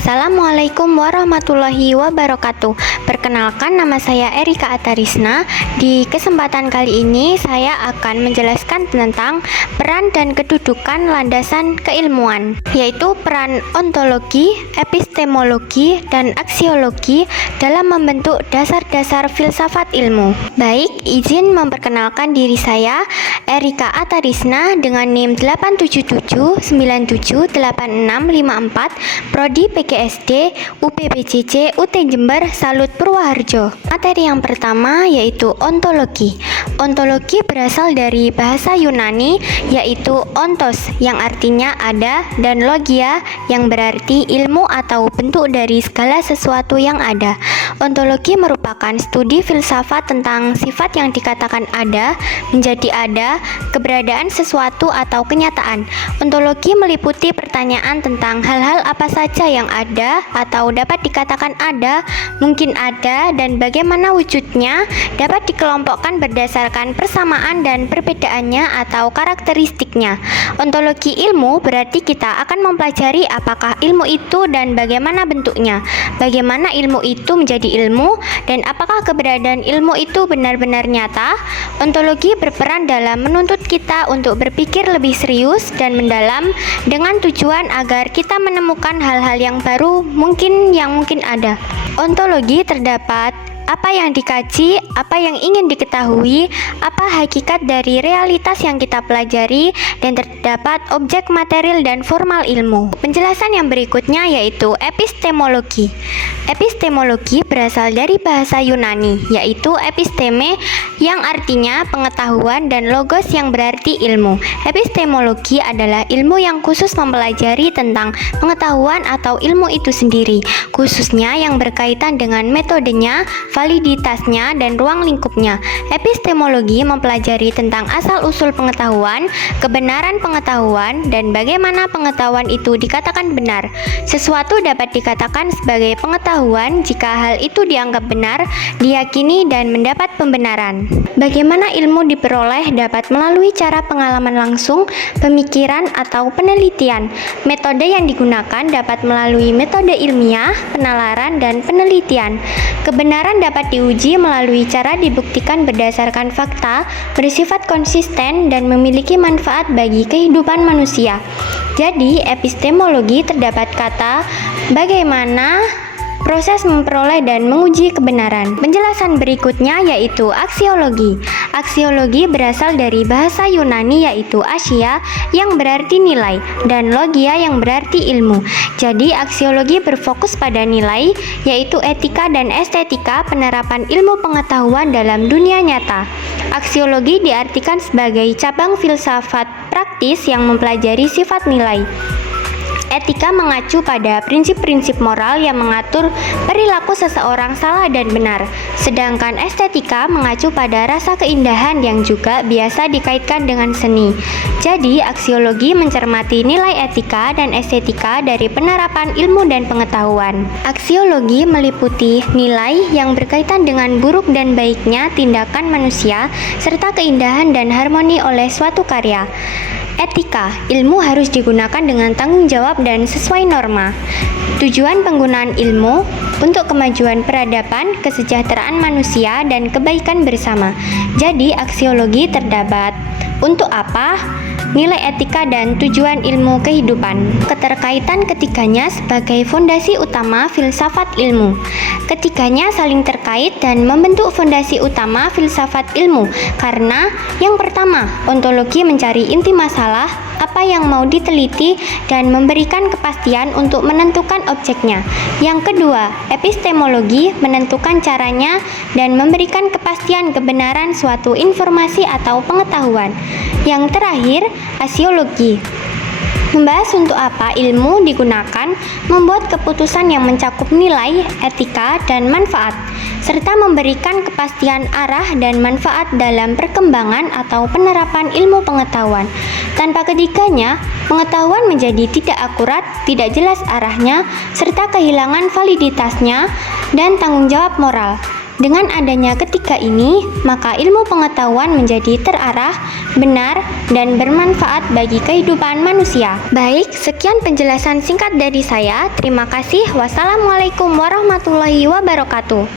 Assalamualaikum warahmatullahi wabarakatuh. Perkenalkan, nama saya Erika Atarisna. Di kesempatan kali ini saya akan menjelaskan tentang peran dan kedudukan landasan keilmuan, yaitu peran ontologi, epistemologi, dan aksiologi dalam membentuk dasar-dasar filsafat ilmu. Baik, izin memperkenalkan diri saya, Erika Atarisna, dengan NIM 877978654, Prodi PGSD UPBJJ UT Jember Salut Purwoharjo. Materi yang pertama yaitu ontologi. Ontologi berasal dari bahasa Yunani yaitu ontos yang artinya ada dan logia yang berarti ilmu atau bentuk dari segala sesuatu yang ada. Ontologi merupakan studi filsafat tentang sifat yang dikatakan ada menjadi ada, keberadaan sesuatu atau kenyataan. Ontologi meliputi pertanyaan tentang hal-hal apa saja yang ada atau dapat dikatakan ada, mungkin ada, dan bagaimana wujudnya dapat dikelompokkan berdasarkan persamaan dan perbedaannya atau karakteristiknya. Ontologi ilmu berarti kita akan mempelajari apakah ilmu itu dan bagaimana bentuknya, bagaimana ilmu itu menjadi ilmu, dan apakah keberadaan ilmu itu benar-benar nyata. Ontologi berperan dalam menuntut kita untuk berpikir lebih serius dan mendalam dengan tujuan agar kita menemukan hal-hal yang baru yang mungkin ada. Ontologi terdapat apa yang dikaji, apa yang ingin diketahui, apa hakikat dari realitas yang kita pelajari, dan terdapat objek material dan formal ilmu. Penjelasan yang berikutnya yaitu epistemologi. Epistemologi berasal dari bahasa Yunani, yaitu episteme yang artinya pengetahuan dan logos yang berarti ilmu. Epistemologi adalah ilmu yang khusus mempelajari tentang pengetahuan atau ilmu itu sendiri, khususnya yang berkaitan dengan metodenya, validitasnya, dan ruang lingkupnya. Epistemologi mempelajari tentang asal-usul pengetahuan, kebenaran pengetahuan, dan bagaimana pengetahuan itu dikatakan benar. Sesuatu dapat dikatakan sebagai pengetahuan jika hal itu dianggap benar, diyakini, dan mendapat pembenaran. Bagaimana ilmu diperoleh dapat melalui cara pengalaman langsung, pemikiran, atau penelitian. Metode yang digunakan dapat melalui metode ilmiah, penalaran, dan penelitian. Kebenaran dapat diuji melalui cara dibuktikan berdasarkan fakta, bersifat konsisten, dan memiliki manfaat bagi kehidupan manusia. Jadi, epistemologi terdapat kata bagaimana proses memperoleh dan menguji kebenaran. Penjelasan berikutnya yaitu aksiologi. Aksiologi berasal dari bahasa Yunani yaitu asia yang berarti nilai dan logia yang berarti ilmu. Jadi aksiologi berfokus pada nilai yaitu etika dan estetika penerapan ilmu pengetahuan dalam dunia nyata. Aksiologi diartikan sebagai cabang filsafat praktis yang mempelajari sifat nilai. Etika mengacu pada prinsip-prinsip moral yang mengatur perilaku seseorang salah dan benar, sedangkan estetika mengacu pada rasa keindahan yang juga biasa dikaitkan dengan seni. Jadi, aksiologi mencermati nilai etika dan estetika dari penerapan ilmu dan pengetahuan. Aksiologi meliputi nilai yang berkaitan dengan buruk dan baiknya tindakan manusia, serta keindahan dan harmoni oleh suatu karya. Etika, ilmu harus digunakan dengan tanggung jawab dan sesuai norma. Tujuan penggunaan ilmu untuk kemajuan peradaban, kesejahteraan manusia, dan kebaikan bersama. Jadi, aksiologi terdapat untuk apa? Nilai etika dan tujuan ilmu kehidupan. Keterkaitan ketiganya sebagai fondasi utama filsafat ilmu. Ketiganya saling terkait dan membentuk fondasi utama filsafat ilmu karena yang pertama, ontologi mencari inti masalah, apa yang mau diteliti, dan memberikan kepastian untuk menentukan objeknya. Yang kedua, epistemologi menentukan caranya dan memberikan kepastian kebenaran suatu informasi atau pengetahuan. Yang terakhir, aksiologi membahas untuk apa ilmu digunakan, membuat keputusan yang mencakup nilai, etika, dan manfaat, serta memberikan kepastian arah dan manfaat dalam perkembangan atau penerapan ilmu pengetahuan. Tanpa ketiganya, pengetahuan menjadi tidak akurat, tidak jelas arahnya, serta kehilangan validitasnya dan tanggung jawab moral. Dengan adanya ketiga ini, maka ilmu pengetahuan menjadi terarah, benar, dan bermanfaat bagi kehidupan manusia. Baik, sekian penjelasan singkat dari saya. Terima kasih. Wassalamualaikum warahmatullahi wabarakatuh.